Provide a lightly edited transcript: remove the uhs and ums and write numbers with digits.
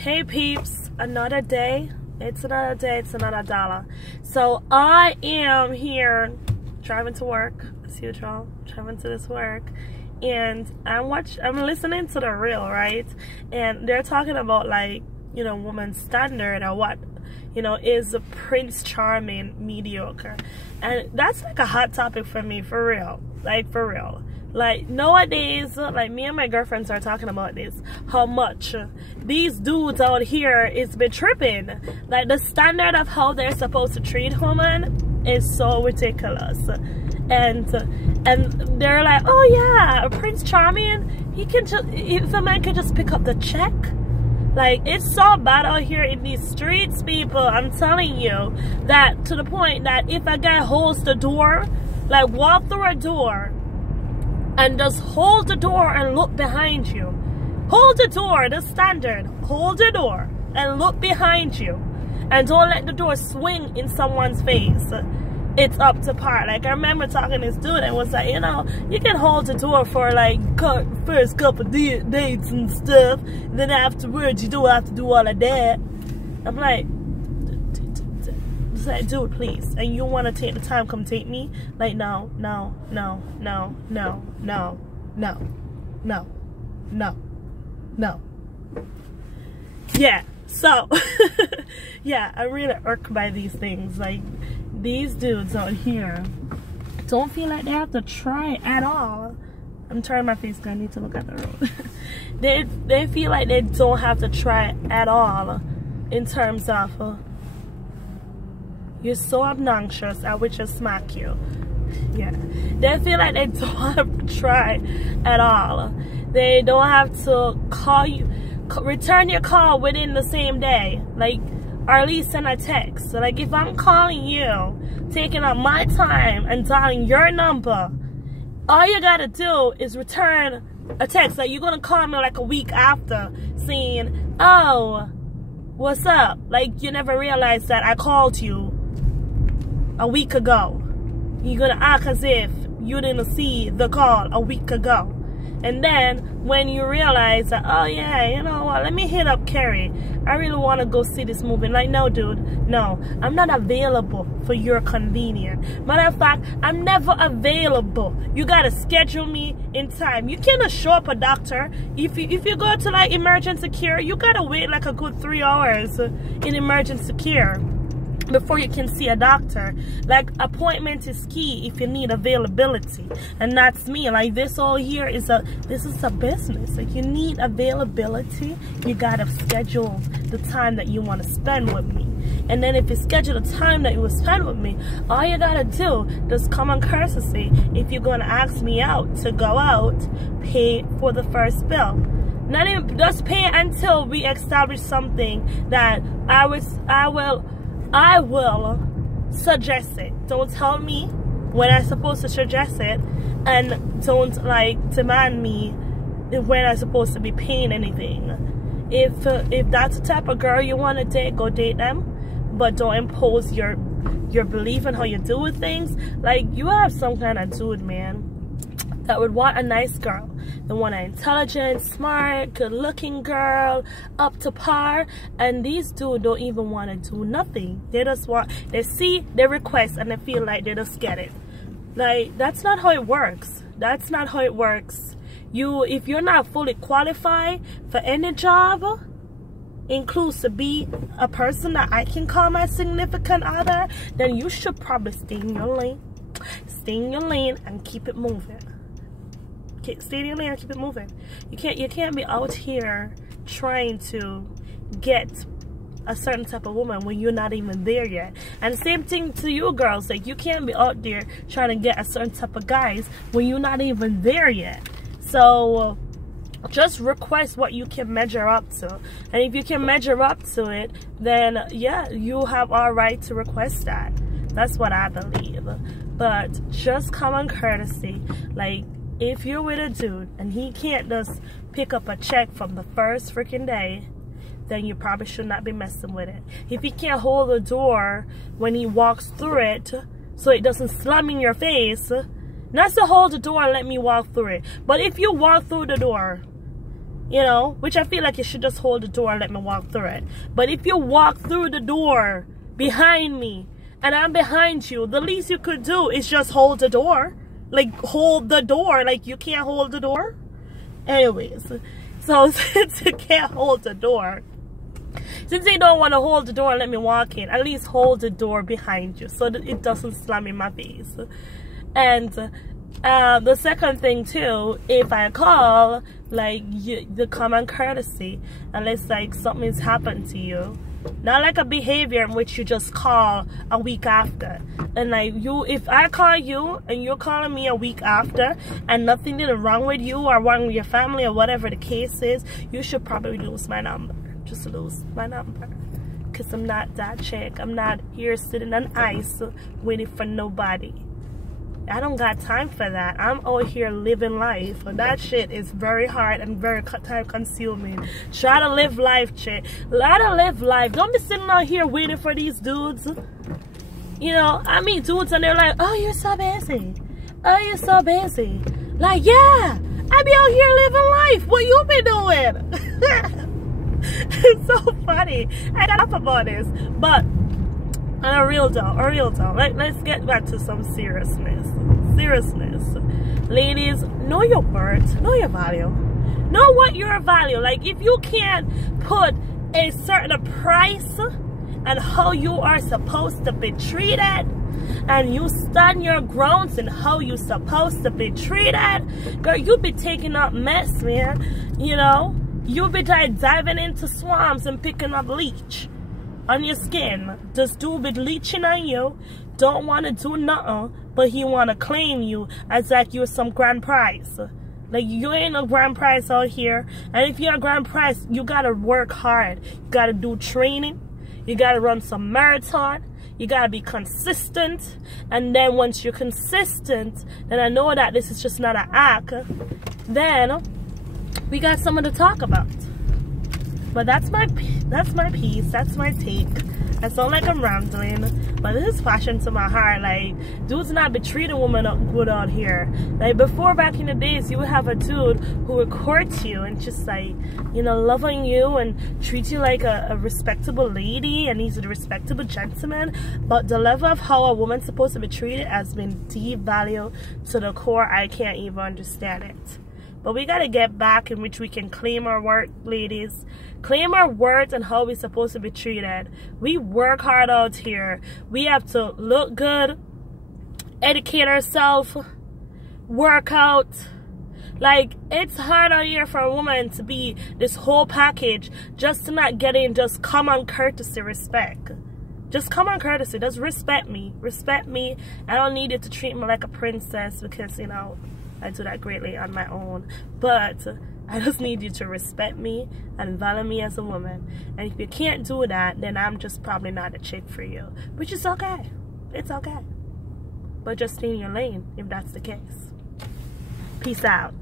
Hey peeps, another day. It's another day, it's another dollar. So I am here driving to work, as usual, driving to this work, and I'm listening to the reel, right? And they're talking about, like, you know, woman's standard or what, you know, is the Prince Charming mediocre? And that's like a hot topic for me, for real, like for real. Like nowadays, like me and my girlfriends are talking about this, how much these dudes out here is been tripping. Like the standard of how they're supposed to treat women is so ridiculous. And they're like, oh yeah, Prince Charming, he can just, if a man can just pick up the check. Like, it's so bad out here in these streets, people. I'm telling you, that to the point that if a guy holds the door, like walk through a door and just hold the door and look behind you. Hold the door, the standard. Hold the door and look behind you. And don't let the door swing in someone's face. It's up to par. Like, I remember talking to this dude and was like, you know, you can hold the door for like first couple dates and stuff. Then afterwards, you don't have to do all of that. I'm like, dude, please. And you want to take the time, come take me? Like, no. Yeah, so, yeah, I'm really irked by these things. Like, these dudes out here don't feel like they have to try at all. I'm turning my face because I need to look at the road. they feel like they don't have to try at all in terms of you're so obnoxious, I would just smack you. Yeah, they feel like they don't have to try at all. They don't have to call you, return your call within the same day, like, or at least send a text. So, like, if I'm calling you, taking up my time and dialing your number, all you gotta do is return a text. Like, you're gonna call me like a week after saying, oh, what's up? Like, you never realized that I called you a week ago. You're gonna act as if you didn't see the call a week ago. And then when you realize that, oh yeah, you know what, let me hit up Carrie, I really want to go see this movie. Like, no dude, no, I'm not available for your convenience. Matter of fact, I'm never available. You gotta schedule me in time. You cannot show up a doctor. If you go to like emergency care, you gotta wait like a good 3 hours in emergency care before you can see a doctor. Like, appointment is key if you need availability, and that's me. Like, this all here is a business. Like, you need availability. You gotta schedule the time that you want to spend with me, and then if you schedule the time that you will spend with me, all you gotta do, just common courtesy, if you're gonna ask me out to go out, pay for the first bill. Not even just pay until we establish something that I will suggest it. Don't tell me when I'm supposed to suggest it, and don't like demand me when I'm supposed to be paying anything. If that's the type of girl you want to date, go date them, but don't impose your belief in how you do things. Like, you have some kind of dude, man, that would want a nice girl. They want an intelligent, smart, good-looking girl, up to par. And these dudes don't even want to do nothing. They just want, they see their request and they feel like they just get it. Like, that's not how it works. That's not how it works. If you're not fully qualified for any job, includes to be a person that I can call my significant other, then you should probably stay in your lane. Stay in your lane and keep it moving. Stay in your lane and keep it moving. You can't be out here trying to get a certain type of woman when you're not even there yet. And same thing to you girls. Like, you can't be out there trying to get a certain type of guys when you're not even there yet. So just request what you can measure up to, and if you can measure up to it, then yeah, you have all right to request that. That's what I believe. But just common courtesy, like, if you're with a dude and he can't just pick up a check from the first freaking day, then you probably should not be messing with it. If he can't hold the door when he walks through it so it doesn't slam in your face, not to hold the door and let me walk through it, but if you walk through the door You know, which I feel like you should just hold the door and let me walk through it. But if you walk through the door behind me and I'm behind you, the least you could do is just hold the door. Like, hold the door. Like, you can't hold the door. Anyways, so since you can't hold the door, since you don't want to hold the door and let me walk in, at least hold the door behind you so that it doesn't slam in my face. And the second thing too, if I call, like, the common courtesy, unless like something's happened to you, not like a behavior in which you just call a week after. And like, if I call you and you're calling me a week after and nothing is wrong with you or wrong with your family or whatever the case is, you should probably lose my number. Just lose my number, because I'm not that chick. I'm not here sitting on ice waiting for nobody. I don't got time for that. I'm out here living life, and that shit is very hard and very time consuming. Try to live life, chick. Try to live life. Don't be sitting out here waiting for these dudes. You know, I meet dudes and they're like, oh, you're so busy. Oh, you're so busy. Like, yeah, I be out here living life. What you been doing? It's so funny. I got up about this, but on a real though, let's get back to some seriousness. Ladies, know your worth, know your value, know what your value. Like, if you can't put a certain price on how you are supposed to be treated, and you stand your grounds in how you supposed to be treated, girl, you be taking up mess, man. You know, you be like diving into swamps and picking up leech on your skin. This dude be leeching on you, don't want to do nothing, but he want to claim you as like you're some grand prize. Like, you ain't a grand prize out here. And if you're a grand prize, you gotta work hard. You gotta do training. You gotta run some marathon. You gotta be consistent. And then once you're consistent, then I know that this is just not an act, then we got something to talk about. But that's my piece, that's my take. I sound like I'm rambling, but this is passion to my heart. Like, dudes not be treating women good out here. Like, before, back in the days, you would have a dude who would court you and just like, you know, love on you and treat you like a respectable lady, and he's a respectable gentleman. But the level of how a woman's supposed to be treated has been devalued to the core. I can't even understand it. But we gotta get back in which we can claim our worth, ladies. Claim our worth and how we're supposed to be treated. We work hard out here. We have to look good, educate ourselves, work out. Like, it's hard out here for a woman to be this whole package just to not get in just common courtesy respect. Just common courtesy. Just respect me. Respect me. I don't need you to treat me like a princess because, you know, I do that greatly on my own. But I just need you to respect me and value me as a woman. And if you can't do that, then I'm just probably not a chick for you. Which is okay. It's okay. But just stay in your lane if that's the case. Peace out.